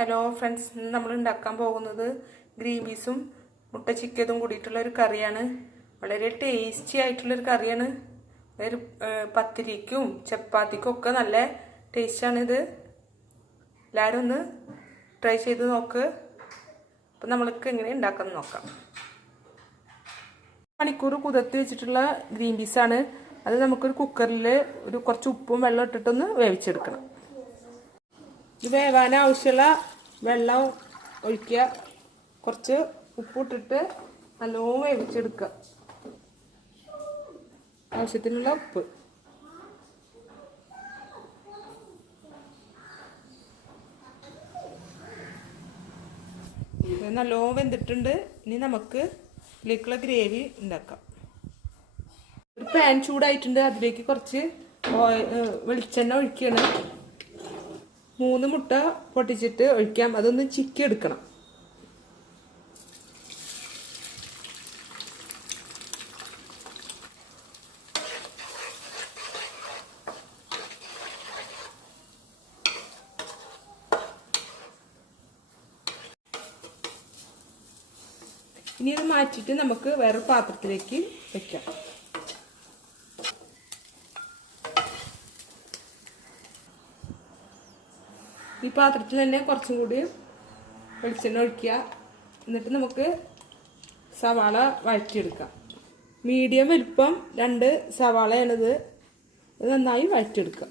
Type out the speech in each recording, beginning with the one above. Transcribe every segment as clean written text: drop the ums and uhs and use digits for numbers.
Hello friends, ഇന്ന് നമ്മൾ ഉണ്ടാക്കാൻ പോകുന്നത് ഗ്രീൻ പീസും മുട്ട ചിക്കതും കൂടിയിട്ടുള്ള ഒരു കറിയാണ്. വളരെ ടേസ്റ്റി ആയിട്ടുള്ളൊരു കറിയാണ്. ഒരു പത്തിരിക്കും ചപ്പാത്തിക്കും ഒക്കെ നല്ല ടേസ്റ്റാണിത്. എല്ലാവരും ഒന്ന് ട്രൈ ചെയ്ത് നോക്ക്. അപ്പം നമ്മൾക്ക് എങ്ങനെ ഉണ്ടാക്കാൻ നോക്കാം. മണിക്കൂർ കുതിർത്തി വെച്ചിട്ടുള്ള ഗ്രീൻ പീസാണ്. അത് നമുക്കൊരു കുക്കറിൽ കുറച്ച് ഉപ്പും വെള്ളം ഇട്ടിട്ടൊന്ന് വേവിച്ചെടുക്കണം. ഇത് വേവാൻ ആവശ്യമുള്ള വെള്ളം ഒഴിക്കുക. കുറച്ച് ഉപ്പിട്ടിട്ട് നല്ലോണം വേവിച്ചെടുക്കുക. ആവശ്യത്തിനുള്ള ഉപ്പ്. ഇത് നല്ലോണം വെന്തിട്ടുണ്ട്. ഇനി നമുക്ക് ഇതിലേക്കുള്ള ഗ്രേവി ഉണ്ടാക്കാം. ഒരു പാൻ ചൂടായിട്ടുണ്ട്. അതിലേക്ക് കുറച്ച് വെളിച്ചെണ്ണ ഒഴിക്കുകയാണ്. 3 മുട്ട പൊട്ടിച്ചിട്ട് ഒഴിക്കാം. അതൊന്ന് ചിക്കി എടുക്കണം. ഇനി അത് മാറ്റിയിട്ട് നമുക്ക് വേറെ പാത്രത്തിലേക്ക് വെക്കാം. ഈ പാത്രത്തിൽ തന്നെ കുറച്ചും കൂടി വെളിച്ചെണ്ണ ഒഴിക്കുക. എന്നിട്ട് നമുക്ക് സവാള വഴറ്റിയെടുക്കാം. മീഡിയം വലുപ്പം 2 സവാളയാണിത്. ഇത് നന്നായി വഴറ്റിയെടുക്കുക.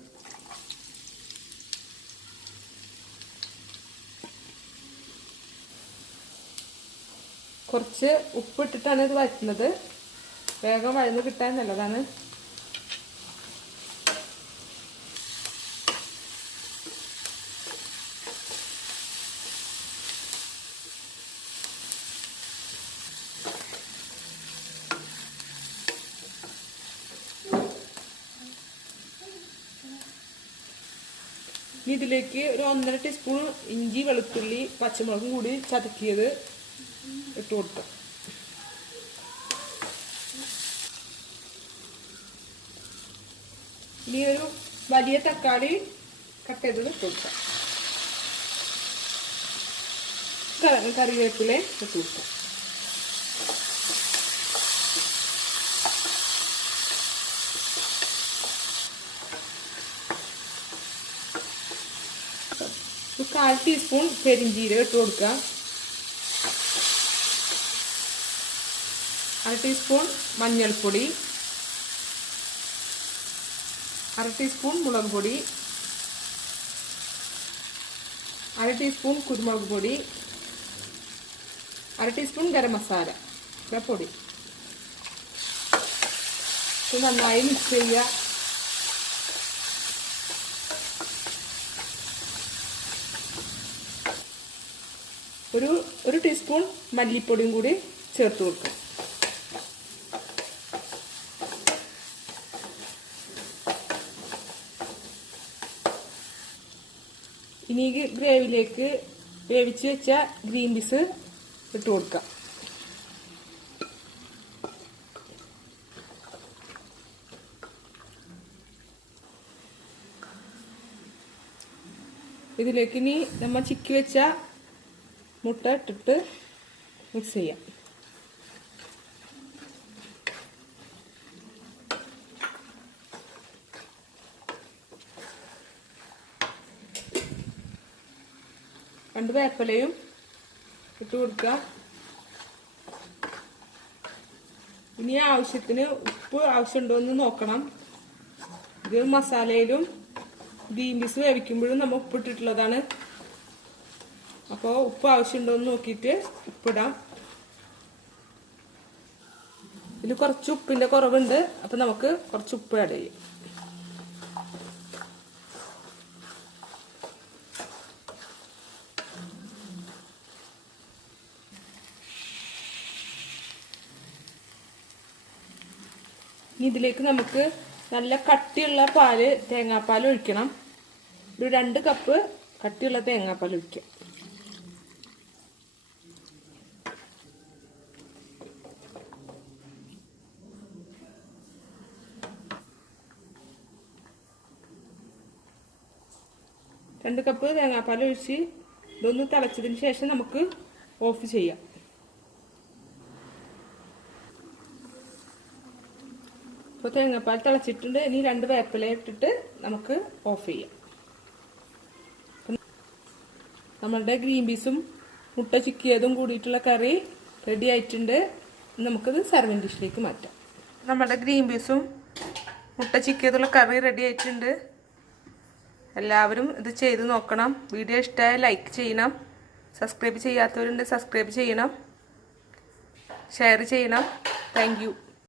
കുറച്ച് ഉപ്പിട്ടിട്ടാണ് ഇത് വഴറ്റുന്നത്. വേഗം വഴന്ന് കിട്ടാൻ നല്ലതാണ്. ഇനി ഇതിലേക്ക് ഒരു 1.5 ടീസ്പൂൺ ഇഞ്ചി, വെളുത്തുള്ളി, പച്ചമുളകും കൂടി ചതക്കിയത് ഇട്ട് കൊടുക്കാം. ഇനി ഒരു വലിയ തക്കാളി കട്ട് ചെയ്തത് ഇട്ട് കൊടുക്കാം. കറിവേപ്പില ഇട്ട് കൊടുക്കാം. ഒരു 1/4 ടീസ്പൂൺ പെരിഞ്ചീരകം ഇട്ട് കൊടുക്കുക. 1/2 ടീസ്പൂൺ മഞ്ഞൾപ്പൊടി, 1/2 ടീസ്പൂൺ മുളക് പൊടി, 1/2 ടീസ്പൂൺ കുരുമുളക് പൊടി, 1/2 ടീസ്പൂൺ ഗരം മസാല പൊടി. ഇത് നന്നായി മിക്സ് ചെയ്യുക. ഒരു ടീസ്പൂൺ മല്ലിപ്പൊടിയും കൂടി ചേർത്ത് കൊടുക്കുക. ഇനി ഗ്രേവിയിലേക്ക് വേവിച്ച് വെച്ച ഗ്രീൻ പീസ് ഇട്ട് കൊടുക്കാം. ഇതിലേക്ക് ഇനി നമ്മൾ ചിക്കി വെച്ച മുട്ട ഇട്ടിട്ട് മിക്സ് ചെയ്യാം. രണ്ട് വേപ്പിലയും ഇട്ട് കൊടുക്കുക. ഇനി ആവശ്യത്തിന് ഉപ്പ് ആവശ്യമുണ്ടോ എന്ന് നോക്കണം. ഇത് മസാലയിലും ഗ്രീൻ പീസ് വേവിക്കുമ്പോഴും നമ്മൾ ഉപ്പിട്ടിട്ടുള്ളതാണ്. അപ്പോൾ ഉപ്പ് ആവശ്യമുണ്ടോ എന്ന് നോക്കിയിട്ട് ഉപ്പിടാം. ഇതിൽ കുറച്ച് ഉപ്പിൻ്റെ കുറവുണ്ട്. അപ്പം നമുക്ക് കുറച്ച് ഉപ്പ് ആഡ് ചെയ്യും. ഇനി ഇതിലേക്ക് നമുക്ക് നല്ല കട്ടിയുള്ള പാല്, തേങ്ങാപ്പാൽ ഒഴിക്കണം. ഒരു 2 കപ്പ് കട്ടിയുള്ള തേങ്ങാപ്പാൽ ഒഴിക്കുക. രണ്ട് കപ്പ് തേങ്ങാപ്പാൽ ഒഴിച്ച് ഇതൊന്ന് തിളച്ചതിന് ശേഷം നമുക്ക് ഓഫ് ചെയ്യാം. ഇപ്പോൾ തേങ്ങാപ്പാൽ തിളച്ചിട്ടുണ്ട്. ഇനി 2 വേപ്പില ഇട്ടിട്ട് നമുക്ക് ഓഫ് ചെയ്യാം. നമ്മളുടെ ഗ്രീൻ പീസും മുട്ട ചിക്കിയതും കൂടിയിട്ടുള്ള കറി റെഡി ആയിട്ടുണ്ട്. നമുക്കത് സർവിങ് ഡിഷിലേക്ക് മാറ്റാം. നമ്മുടെ ഗ്രീൻ പീസും മുട്ട ചിക്കിയതുള്ള കറി റെഡി ആയിട്ടുണ്ട്. എല്ലാവരും ഇത് ചെയ്ത് നോക്കണം. വീഡിയോ ഇഷ്ടമായ ലൈക്ക് ചെയ്യണം. സബ്സ്ക്രൈബ് ചെയ്യാത്തവരുണ്ട് സബ്സ്ക്രൈബ് ചെയ്യണം. ഷെയർ ചെയ്യണം. Thank you.